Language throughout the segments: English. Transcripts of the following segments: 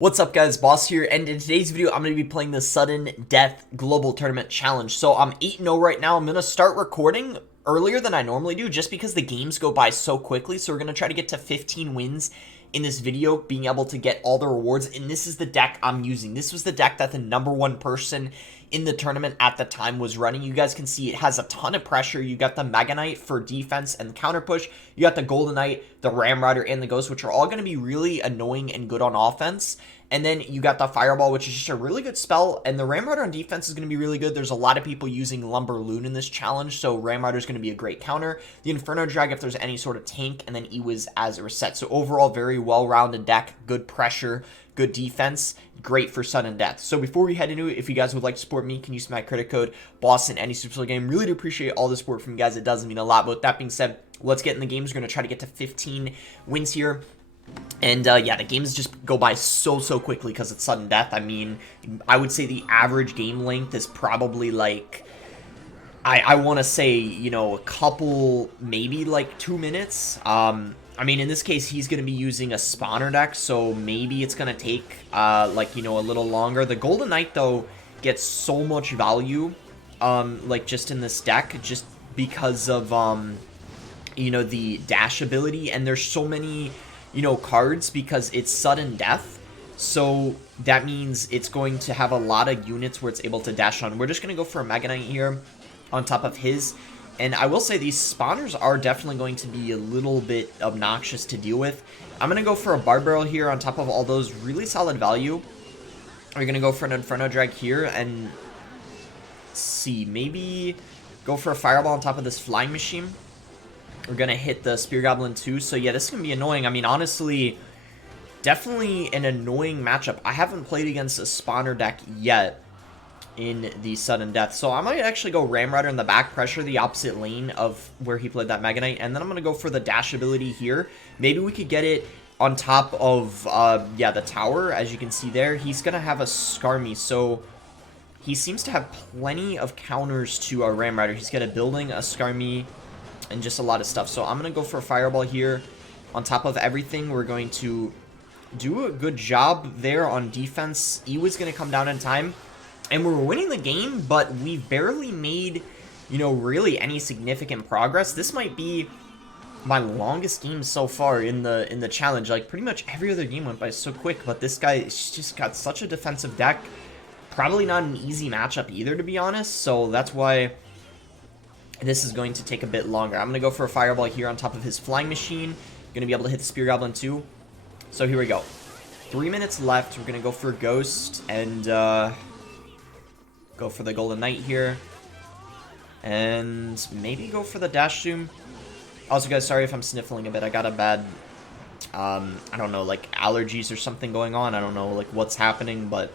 What's up guys, Boss here, and in today's video I'm going to be playing the Sudden Death Global Tournament Challenge. So I'm 8-0 right now. I'm going to start recording earlier than I normally do just because the games go by so quickly. So we're going to try to get to 15 wins in this video, being able to get all the rewards, and this is the deck I'm using. This was the deck that the #1 person in the tournament at the time was running. You guys can see it has a ton of pressure. You got the Mega Knight for defense and counter push. You got the Golden Knight, the Ram Rider, and the Ghost, which are all going to be really annoying and good on offense. And then you got the Fireball, which is just a really good spell, and the Ram Rider on defense is going to be really good. There's a lot of people using Lumber Loon in this challenge, so Ram Rider is going to be a great counter. The Inferno Drag if there's any sort of tank, and then Ewiz as a reset. So overall, very well-rounded deck, good pressure, good defense, great for Sudden Death. So before we head into it, if you guys would like to support me, you can use my credit code BOSS in any Super game. Really do appreciate all the support from you guys. It does mean a lot. But with that being said, let's get in the games. We're going to try to get to 15 wins here. And yeah, the games just go by so quickly because it's Sudden Death. I mean, I would say the average game length is probably like, I want to say, you know, a couple, maybe like 2 minutes. I mean, in this case, he's going to be using a spawner deck, so maybe it's going to take, like, you know, a little longer. The Golden Knight, though, gets so much value, like, just in this deck, just because of, you know, the dash ability, and there's so many, you know, cards because it's Sudden Death, so that means it's going to have a lot of units where it's able to dash on. We're just going to go for a Mega Knight here on top of his. And I will say these spawners are definitely going to be a little bit obnoxious to deal with. I'm going to go for a Bar Barrel here on top of all those, really solid value. We're going to go for an Inferno Drag here and see, maybe go for a Fireball on top of this Flying Machine. We're going to hit the Spear Goblin too. So yeah, this is going to be annoying. I mean, honestly, definitely an annoying matchup. I haven't played against a spawner deck yet in the Sudden Death. So I might actually go Ram Rider in the back, pressure the opposite lane of where he played that Mega Knight, and then I'm going to go for the dash ability here. Maybe we could get it on top of, yeah, the tower. As you can see there, he's going to have a Skarmy, so he seems to have plenty of counters to a Ram Rider. He's got a building, a Skarmy, and just a lot of stuff. So I'm going to go for a Fireball here on top of everything. We're going to do a good job there on defense. Ewa's going to come down in time. And we're winning the game, but we've barely made, you know, really any significant progress. This might be my longest game so far in the challenge. Like, pretty much every other game went by so quick, but this guy just got such a defensive deck. Probably not an easy matchup either, to be honest. So that's why this is going to take a bit longer. I'm going to go for a Fireball here on top of his Flying Machine. Going to be able to hit the Spear Goblin too. So here we go. 3 minutes left. We're going to go for Ghost and go for the Golden Knight here. And maybe go for the Dash Zoom. Also, guys, sorry if I'm sniffling a bit. I got a bad, I don't know, like allergies or something going on. I don't know, like, what's happening, but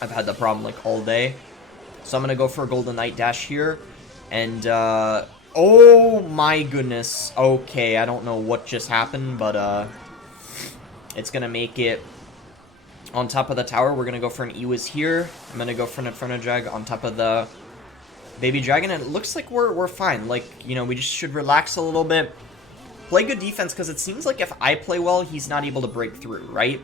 I've had the problem, like, all day. So I'm going to go for a Golden Knight Dash here. And, oh my goodness. Okay, I don't know what just happened, but, it's going to make it on top of the tower. We're going to go for an Ewiz here. I'm going to go for an Inferno Drag on top of the Baby Dragon. And it looks like we're fine. Like, you know, we just should relax a little bit. Play good defense, because it seems like if I play well, he's not able to break through, right?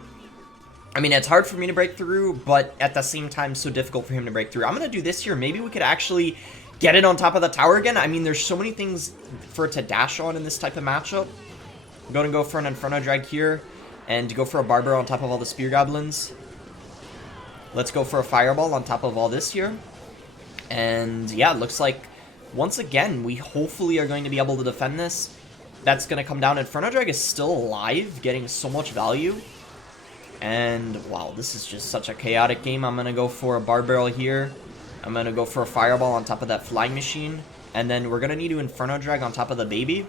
I mean, it's hard for me to break through, but at the same time, so difficult for him to break through. I'm going to do this here. Maybe we could actually get it on top of the tower again. I mean, there's so many things for it to dash on in this type of matchup. I'm going to go for an Inferno Drag here. And go for a Barber on top of all the Spear Goblins. Let's go for a Fireball on top of all this here. And yeah, it looks like, once again, we hopefully are going to be able to defend this. That's going to come down. Inferno Drag is still alive, getting so much value. And wow, this is just such a chaotic game. I'm going to go for a Bar Barrel here. I'm going to go for a Fireball on top of that Flying Machine. And then we're going to need to Inferno Drag on top of the Baby.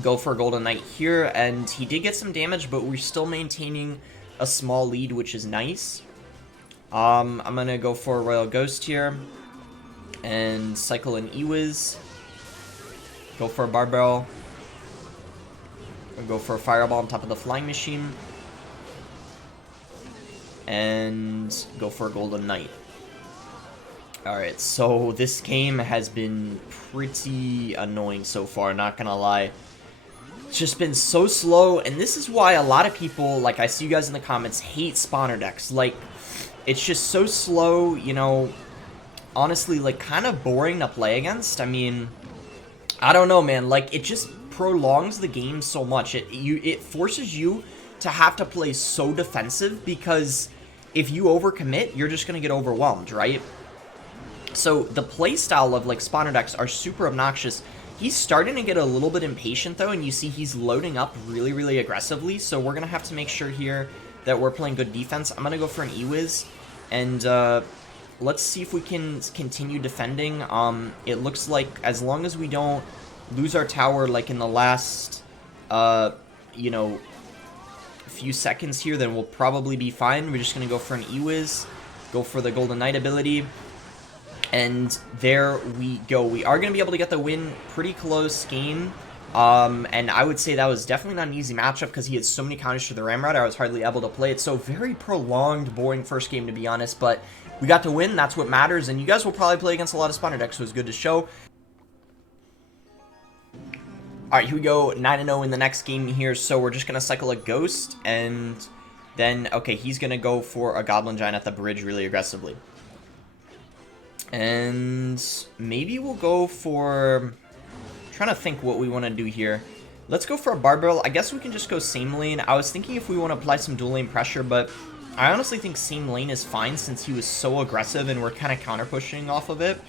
Go for a Golden Knight here, and he did get some damage, but we're still maintaining a small lead, which is nice. I'm gonna go for a Royal Ghost here, and cycle an Ewiz. Go for a Bar Barrel. Go for a Fireball on top of the Flying Machine. And go for a Golden Knight. Alright, so this game has been pretty annoying so far, not gonna lie. It's just been so slow, and this is why a lot of people, like I see you guys in the comments, hate spawner decks. Like, it's just so slow, you know, honestly, like, kind of boring to play against. I mean, I don't know, man. Like, it just prolongs the game so much. It forces you to have to play so defensive, because if you overcommit, you're just going to get overwhelmed, right? So the playstyle of, like, spawner decks are super obnoxious. He's starting to get a little bit impatient, though, and you see he's loading up really, really aggressively, so we're going to have to make sure here that we're playing good defense. I'm going to go for an E-Wiz, and let's see if we can continue defending. It looks like as long as we don't lose our tower, like, in the last, you know, few seconds here, then we'll probably be fine. We're just going to go for an E-Wiz, go for the Golden Knight ability. And there we go. We are going to be able to get the win. Pretty close game. And I would say that was definitely not an easy matchup because he had so many counters to the Ramrod. I was hardly able to play it. So very prolonged, boring first game, to be honest. But we got to win. That's what matters. And you guys will probably play against a lot of spawner decks, so it's good to show. Alright, here we go. 9-0 in the next game here. So we're just going to cycle a Ghost. And then, okay, he's going to go for a Goblin Giant at the bridge really aggressively. And maybe we'll go for... I'm trying to think what we want to do here. Let's go for a Barbell. I guess we can just go same lane. I was thinking if we want to apply some dual lane pressure, but I honestly think same lane is fine since he was so aggressive and we're kind of counter pushing off of it.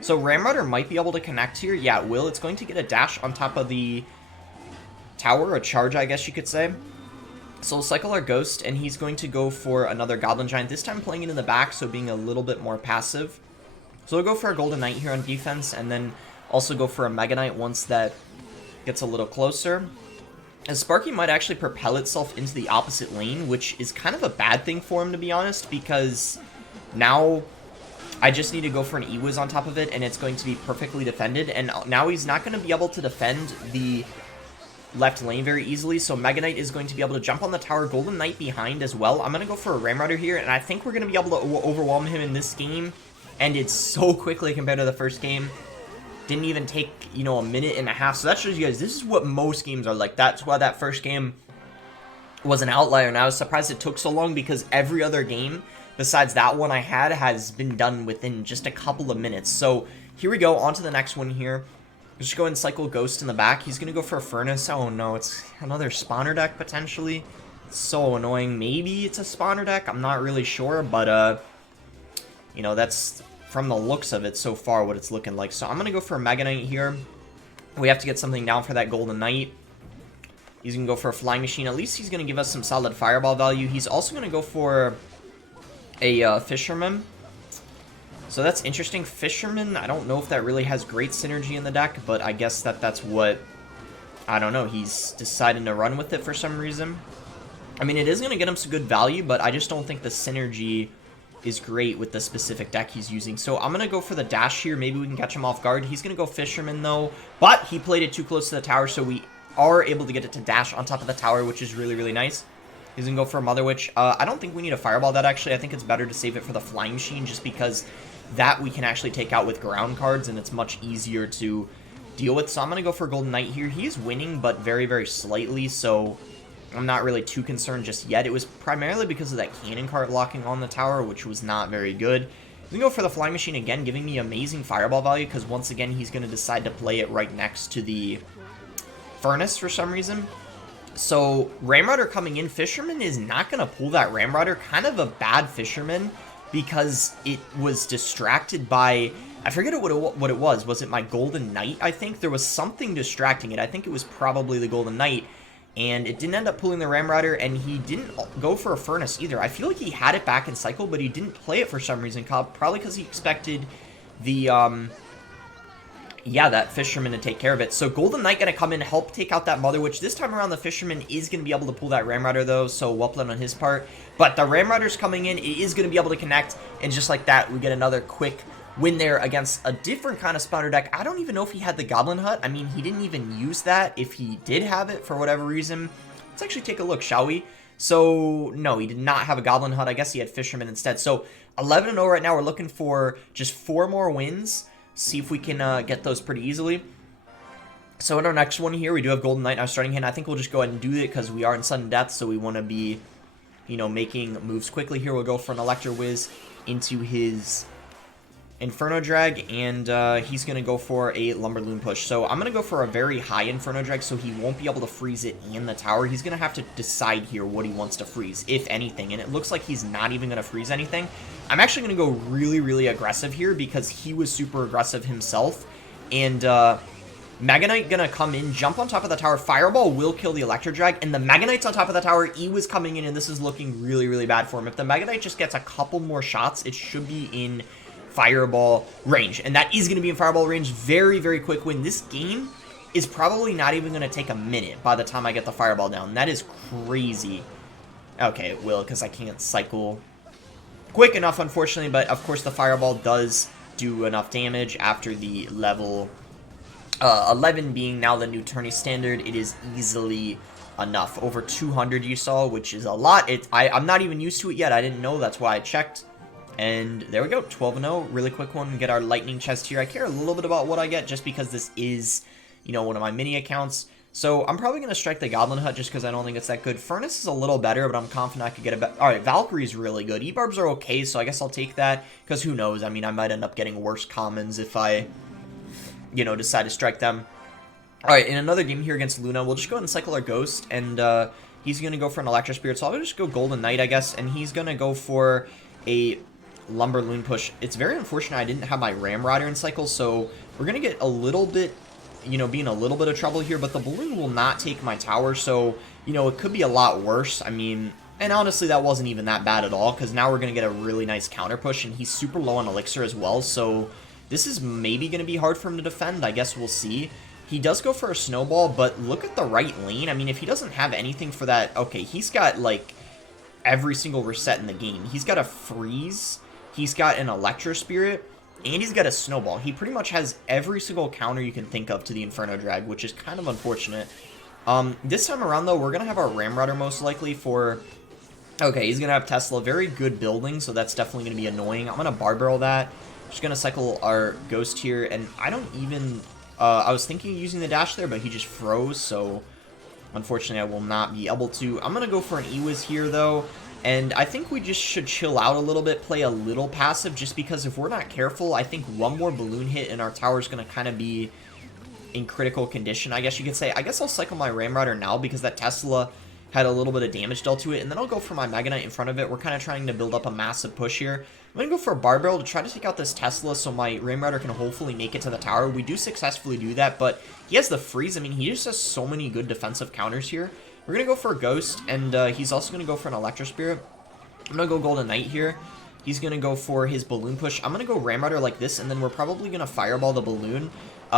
So Ramrudder might be able to connect here. Yeah, it will. It's going to get a dash on top of the tower, a charge, I guess you could say. So we'll cycle our Ghost, and he's going to go for another Goblin Giant, this time playing it in the back, so being a little bit more passive. So we'll go for a Golden Knight here on defense, and then also go for a Mega Knight once that gets a little closer. And Sparky might actually propel itself into the opposite lane, which is kind of a bad thing for him, to be honest, because now I just need to go for an E-Wiz on top of it, and it's going to be perfectly defended. And now he's not going to be able to defend the left lane very easily, so Mega Knight is going to be able to jump on the tower, Golden Knight behind as well. I'm going to go for a Ramrudder here, and I think we're going to be able to overwhelm him in this game. Ended so quickly compared to the first game. Didn't even take, you know, a minute and a half. So that shows you guys, this is what most games are like. That's why that first game was an outlier. And I was surprised it took so long because every other game besides that one I had has been done within just a couple of minutes. So here we go, on to the next one here. Let's just go and cycle Ghost in the back. He's going to go for a Furnace. Oh no, it's another spawner deck potentially. It's so annoying. Maybe it's a spawner deck. I'm not really sure, but you know, that's from the looks of it so far what it's looking like. So I'm going to go for a Mega Knight here. We have to get something down for that Golden Knight. He's going to go for a Flying Machine. At least he's going to give us some solid Fireball value. He's also going to go for a Fisherman. So that's interesting. Fisherman, I don't know if that really has great synergy in the deck, but I guess that's what, I don't know, he's decided to run with it for some reason. I mean, it is going to get him some good value, but I just don't think the synergy is great with the specific deck he's using. So I'm going to go for the dash here. Maybe we can catch him off guard. He's going to go Fisherman, though, but he played it too close to the tower, so we are able to get it to dash on top of the tower, which is really, really nice. He's going to go for a Mother Witch. I don't think we need a Fireball that, actually. I think it's better to save it for the Flying Machine, just because that we can actually take out with ground cards, and it's much easier to deal with. So I'm going to go for Golden Knight here. He is winning, but very, very slightly, so I'm not really too concerned just yet. It was primarily because of that cannon cart locking on the tower, which was not very good. He's going to go for the Flying Machine again, giving me amazing Fireball value, because once again, he's going to decide to play it right next to the Furnace for some reason. So Ramrudder coming in, Fisherman is not going to pull that Ramrudder. Kind of a bad Fisherman, because it was distracted by, I forget what it was. Was it my Golden Knight, I think? There was something distracting it. I think it was probably the Golden Knight. And it didn't end up pulling the Ramrudder, and he didn't go for a Furnace either. I feel like he had it back in cycle, but he didn't play it for some reason, probably because he expected the, yeah, that Fisherman to take care of it. So Golden Knight going to come in, help take out that Mother Witch. This time around, the Fisherman is going to be able to pull that Ramrudder, though, so well played on his part. But the Ramrudder's coming in, it is going to be able to connect, and just like that, we get another quick win there against a different kind of spawner deck. I don't even know if he had the Goblin Hut. I mean, he didn't even use that if he did have it for whatever reason. Let's actually take a look, shall we? So, no, he did not have a Goblin Hut. I guess he had Fisherman instead. So, 11-0 right now. We're looking for just 4 more wins. See if we can get those pretty easily. So in our next one here, we do have Golden Knight in our starting hand. I think we'll just go ahead and do it because we are in sudden death, so we want to be, you know, making moves quickly here. We'll go for an Electro Whiz into his Inferno Drag, and he's going to go for a Lumberloon push. So I'm going to go for a very high Inferno Drag, so he won't be able to freeze it in the tower. He's going to have to decide here what he wants to freeze, if anything, and it looks like he's not even going to freeze anything. I'm actually going to go really, really aggressive here because he was super aggressive himself, and Mega Knight gonna come in, jump on top of the tower. Fireball will kill the Electro Drag, and the Mega Knight's on top of the tower. E was coming in, and this is looking really, really bad for him. If the Mega Knight just gets a couple more shots, it should be in Fireball range, and that is going to be in Fireball range. Very, very quick win. This game is probably not even going to take a minute by the time I get the Fireball down. That is crazy. Okay, it will, because I can't cycle quick enough, unfortunately, but of course the Fireball does do enough damage after the level 11 being now the new tourney standard. It is easily enough. Over 200 you saw, which is a lot. I'm not even used to it yet. I didn't know. That's why I checked. And there we go, 12-0, really quick one. Get our lightning chest here. I care a little bit about what I get just because this is, you know, one of my mini accounts. So I'm probably going to strike the Goblin Hut just because I don't think it's that good. Furnace is a little better, but I'm confident I could get a better. Alright, Valkyrie's really good. E-Barbs are okay, so I guess I'll take that because who knows. I mean, I might end up getting worse commons if I, you know, decide to strike them. Alright, in another game here against Luna, we'll just go ahead and cycle our Ghost, and he's going to go for an Electro Spirit, so I'll just go Golden Knight, I guess, and he's going to go for a Lumberloon push. It's very unfortunate I didn't have my Ramrodder in cycle, so we're going to get a little bit, you know, be in a little bit of trouble here, but the balloon will not take my tower, so, you know, it could be a lot worse. I mean, and honestly, that wasn't even that bad at all, because now we're going to get a really nice counter push, and he's super low on Elixir as well, so this is maybe going to be hard for him to defend. I guess we'll see. He does go for a Snowball, but look at the right lane. I mean, if he doesn't have anything for that, okay, he's got, like, every single reset in the game. He's got a Freeze, he's got an Electro Spirit, and he's got a Snowball. He pretty much has every single counter you can think of to the Inferno Drag, which is kind of unfortunate. This time around, though, we're going to have our Ramrodder most likely for... Okay, he's going to have Tesla. Very good building, so that's definitely going to be annoying. I'm going to Bar Barrel that. Just going to cycle our Ghost here, and I don't even... I was thinking of using the dash there, but he just froze, so... Unfortunately, I will not be able to. I'm going to go for an E-Wiz here, though. And I think we just should chill out a little bit, play a little passive, just because if we're not careful, I think one more balloon hit and our tower is going to kind of be in critical condition, I guess you could say. I guess I'll cycle my Ramrodder now because that Tesla had a little bit of damage dealt to it, and then I'll go for my Mega Knight in front of it. We're kind of trying to build up a massive push here. I'm going to go for a Bar Barrel to try to take out this Tesla so my Ramrodder can hopefully make it to the tower. We do successfully do that, but he has the freeze. I mean, he just has so many good defensive counters here. We're going to go for a Ghost, and he's also going to go for an Electro Spirit. I'm going to go Golden Knight here. He's going to go for his Balloon Push. I'm going to go Ramrodder like this, and then we're probably going to Fireball the Balloon.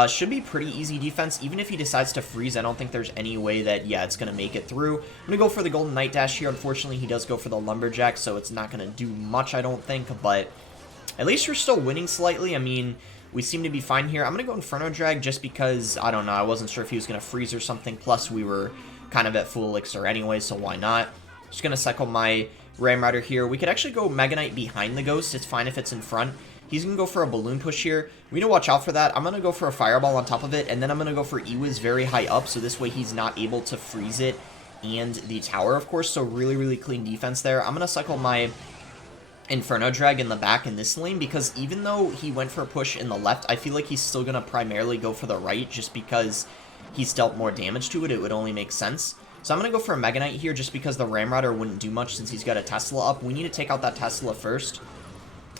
Should be pretty easy defense. Even if he decides to freeze, I don't think there's any way that, yeah, it's going to make it through. I'm going to go for the Golden Knight Dash here. Unfortunately, he does go for the Lumberjack, so it's not going to do much, I don't think, but at least we're still winning slightly. I mean, we seem to be fine here. I'm going to go Inferno Drag just because, I don't know, I wasn't sure if he was going to freeze or something, plus we were kind of at full elixir anyway, so why not? Just going to cycle my Ramrodder here. We could actually go Mega Knight behind the Ghost. It's fine if it's in front. He's going to go for a Balloon Push here. We need to watch out for that. I'm going to go for a Fireball on top of it, and then I'm going to go for E-Wiz very high up, so this way he's not able to freeze it and the tower, of course, so really, really clean defense there. I'm going to cycle my Inferno Drag in the back in this lane, because even though he went for a push in the left, I feel like he's still going to primarily go for the right, just because he's dealt more damage to it. It would only make sense. So I'm going to go for a Mega Knight here, just because the Ramrodder wouldn't do much since he's got a Tesla up. We need to take out that Tesla first.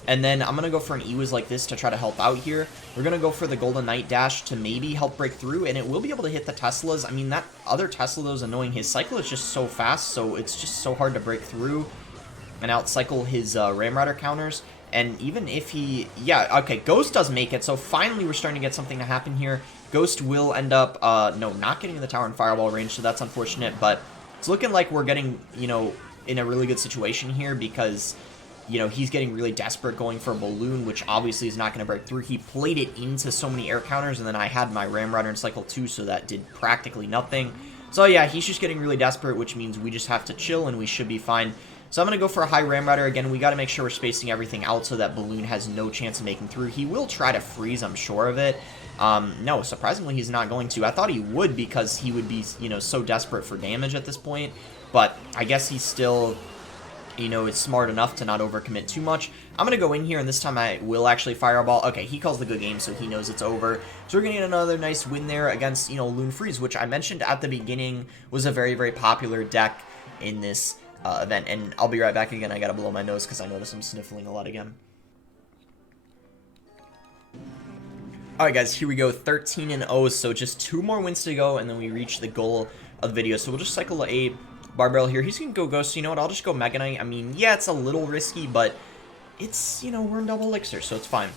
And then I'm going to go for an E-Wiz like this to try to help out here. We're going to go for the Golden Knight Dash to maybe help break through, and it will be able to hit the Teslas. I mean, that other Tesla, though, is annoying. His cycle is just so fast, so it's just so hard to break through and outcycle his Ramrodder counters. And even if he... Yeah, okay, Ghost does make it, so finally we're starting to get something to happen here. Ghost will end up, no, not getting in the tower in Fireball range, so that's unfortunate, but it's looking like we're getting, you know, in a really good situation here because... You know, he's getting really desperate going for a Balloon, which obviously is not going to break through. He played it into so many air counters, and then I had my Ramrodder in cycle 2, so that did practically nothing. So yeah, he's just getting really desperate, which means we just have to chill, and we should be fine. So I'm going to go for a high Ram Rider. Again, we got to make sure we're spacing everything out so that Balloon has no chance of making through. He will try to freeze, I'm sure of it. No, surprisingly, he's not going to. I thought he would because he would be, you know, so desperate for damage at this point. But I guess he's still, you know, is smart enough to not overcommit too much. I'm going to go in here, and this time I will actually Fireball. Okay, he calls the good game, so he knows it's over. So we're going to get another nice win there against, you know, Loon Freeze, which I mentioned at the beginning was a very, very popular deck in this event. And I'll be right back again. I got to blow my nose because I notice I'm sniffling a lot again. Alright guys, here we go, 13-0, so just 2 more wins to go, and then we reach the goal of the video. So we'll just cycle a Barbell here. He's going to go Ghost, so you know what, I'll just go Mega Knight. I mean, yeah, it's a little risky, but it's, you know, we're in double elixir, so it's fine.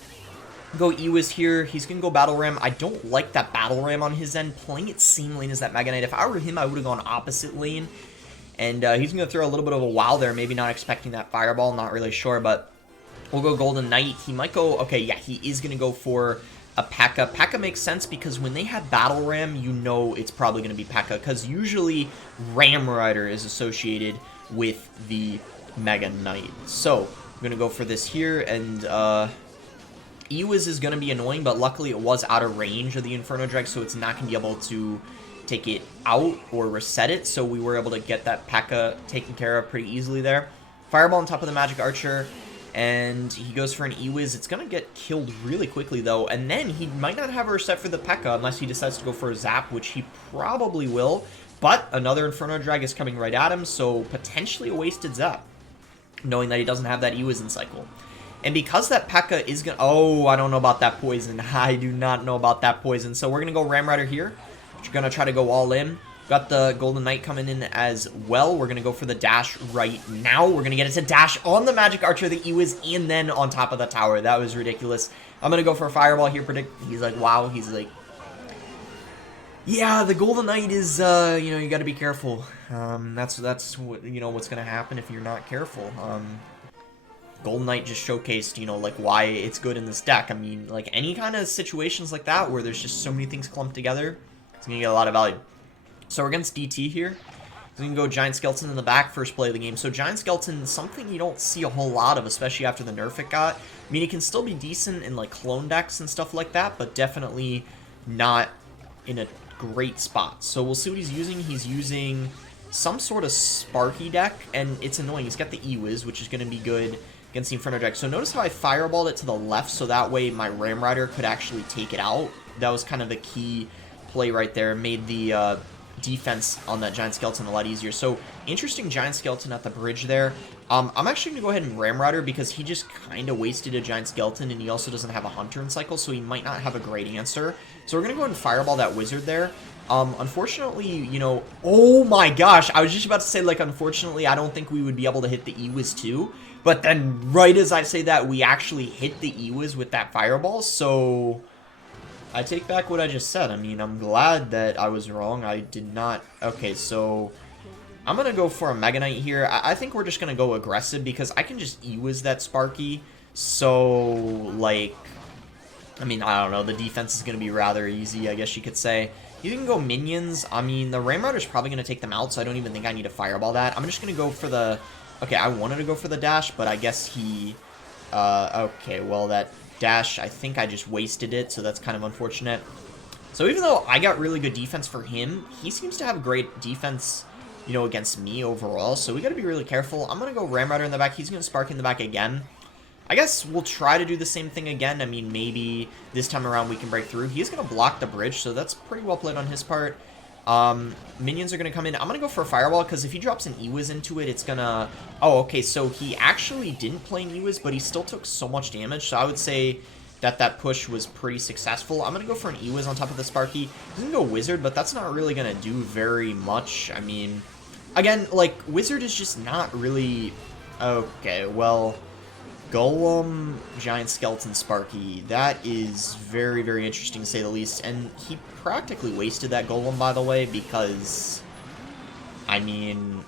Go Ewiz here, he's going to go Battle Ram. I don't like that Battle Ram on his end, playing it same lane as that Mega Knight. If I were him, I would have gone opposite lane, and he's going to throw a little bit of a wow there, maybe not expecting that Fireball, not really sure, but we'll go Golden Knight. He might go, okay, yeah, he is going to go for a P.E.K.K.A. P.E.K.K.A. makes sense because when they have Battle Ram, you know it's probably going to be P.E.K.K.A. because usually Ram Rider is associated with the Mega Knight. So, I'm going to go for this here, and Ewiz is going to be annoying, but luckily it was out of range of the Inferno Drag, so it's not going to be able to take it out or reset it, so we were able to get that P.E.K.K.A. taken care of pretty easily there. Fireball on top of the Magic Archer, and he goes for an Ewiz. It's going to get killed really quickly, though, and then he might not have a reset for the P.E.K.K.A. unless he decides to go for a Zap, which he probably will, but another Inferno Drag is coming right at him, so potentially a wasted Zap, knowing that he doesn't have that Ewiz in cycle. And because that P.E.K.K.A. is going to... Oh, I don't know about that poison. I do not know about that poison. So we're going to go Ram Rider here. We're going to try to go all in. Got the Golden Knight coming in as well. We're going to go for the dash right now. We're going to get it to dash on the Magic Archer, the Ewiz, and then on top of the tower. That was ridiculous. I'm going to go for a Fireball here. He's like, wow. He's like, yeah, the Golden Knight is, you know, you got to be careful. That's what, you know, what's going to happen if you're not careful. Golden Knight just showcased, you know, like, why it's good in this deck. I mean, like, any kind of situations like that where there's just so many things clumped together, it's going to get a lot of value. So we're against DT here. So we can go Giant Skeleton in the back, first play of the game. So Giant Skeleton, something you don't see a whole lot of, especially after the nerf it got. I mean, it can still be decent in, like, clone decks and stuff like that, but definitely not in a great spot. So we'll see what he's using. He's using some sort of Sparky deck, and it's annoying. He's got the Ewiz, which is going to be good against the Inferno Drag. So notice how I Fireballed it to the left, so that way my Ram Rider could actually take it out. That was kind of the key play right there. Made the defense on that Giant Skeleton a lot easier. So interesting Giant Skeleton at the bridge there. I'm actually going to go ahead and Ram Rider because he just kind of wasted a Giant Skeleton, and he also doesn't have a Hunter in cycle, so he might not have a great answer. So we're going to go ahead and Fireball that Wizard there. Unfortunately, you know, oh my gosh, I was just about to say, like, unfortunately, I don't think we would be able to hit the Ewiz too, but then right as I say that, we actually hit the Ewiz with that Fireball, so I take back what I just said. I mean, I'm glad that I was wrong. I did not... Okay, so I'm going to go for a Mega Knight here. I think we're just going to go aggressive because I can just Ewiz that Sparky, so, like, I mean, I don't know, the defense is going to be rather easy, I guess you could say. You can go minions. I mean, the Ram Rider's probably going to take them out, so I don't even think I need to Fireball that. I'm just going to go for the... Okay, I wanted to go for the dash, but I guess he... Okay, well, that dash, I think I just wasted it, so that's kind of unfortunate. So even though I got really good defense for him, he seems to have great defense, you know, against me overall, so we got to be really careful. I'm going to go Ram Rider in the back. He's going to Spark in the back again. I guess we'll try to do the same thing again. I mean, maybe this time around we can break through. He's going to block the bridge, so that's pretty well played on his part. Minions are going to come in. I'm going to go for a Fireball, because if he drops an Ewiz into it, it's going to... Oh, okay, so he actually didn't play an Ewiz, but he still took so much damage, so I would say that that push was pretty successful. I'm going to go for an Ewiz on top of the Sparky. He's going to go Wizard, but that's not really going to do very much. I mean, again, like, Wizard is just not really... Okay, well... Golem, Giant Skeleton, Sparky. That is very, very interesting to say the least. And he practically wasted that Golem, by the way, because, I mean,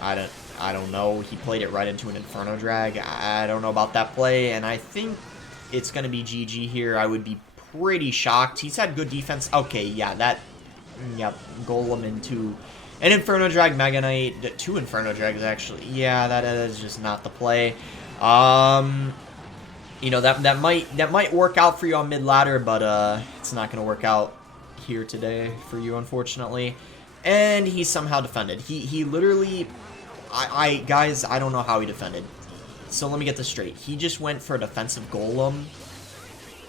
I don't know. He played it right into an Inferno Drag. I don't know about that play, and I think it's going to be GG here. I would be pretty shocked. He's had good defense. Okay, yeah, Golem into An Inferno Drag, Mega Knight, 2 Inferno Drags, actually. Yeah, that is just not the play. You know, that might work out for you on mid-ladder, but it's not going to work out here today for you, unfortunately. And he somehow defended. He literally... guys, I don't know how he defended. So let me get this straight. He just went for a defensive golem,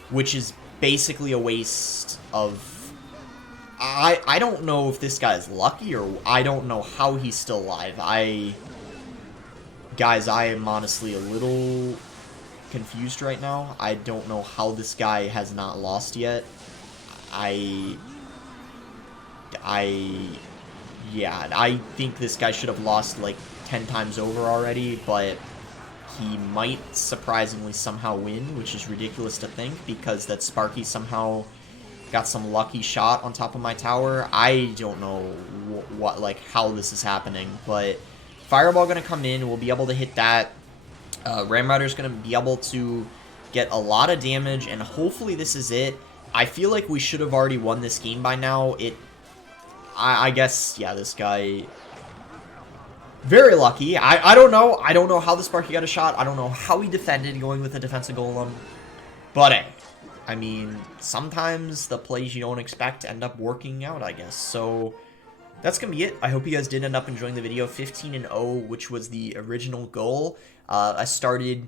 which is basically a waste of... I don't know if this guy is lucky, or I don't know how he's still alive. Guys, I am honestly a little confused right now. I don't know how this guy has not lost yet. Yeah, I think this guy should have lost like 10 times over already, but he might surprisingly somehow win, which is ridiculous to think, because that Sparky somehow got some lucky shot on top of my tower. I don't know what like, how this is happening, but Fireball gonna come in, we'll be able to hit that. Ram Rider's gonna be able to get a lot of damage, and hopefully this is it. I feel like we should have already won this game by now. I guess, yeah, this guy... Very lucky. I don't know. I don't know how the Sparky got a shot. I don't know how he defended going with a defensive golem. But hey, I mean, sometimes the plays you don't expect end up working out, I guess. So that's going to be it. I hope you guys did end up enjoying the video. 15-0, which was the original goal. I started,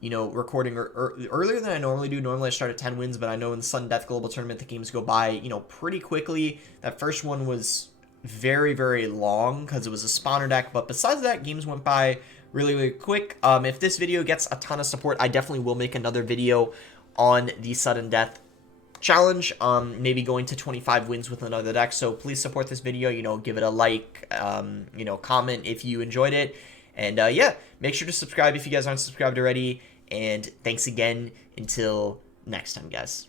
you know, recording earlier than I normally do. Normally I start at 10 wins, but I know in the Sudden Death Global Tournament, the games go by, you know, pretty quickly. That first one was very, very long because it was a spawner deck, but besides that, games went by really, really quick. If this video gets a ton of support, I definitely will make another video on the Sudden Death Challenge, maybe going to 25 wins with another deck. So please support this video, you know, give it a like, you know, comment if you enjoyed it, and yeah, make sure to subscribe if you guys aren't subscribed already, and thanks again until next time, guys.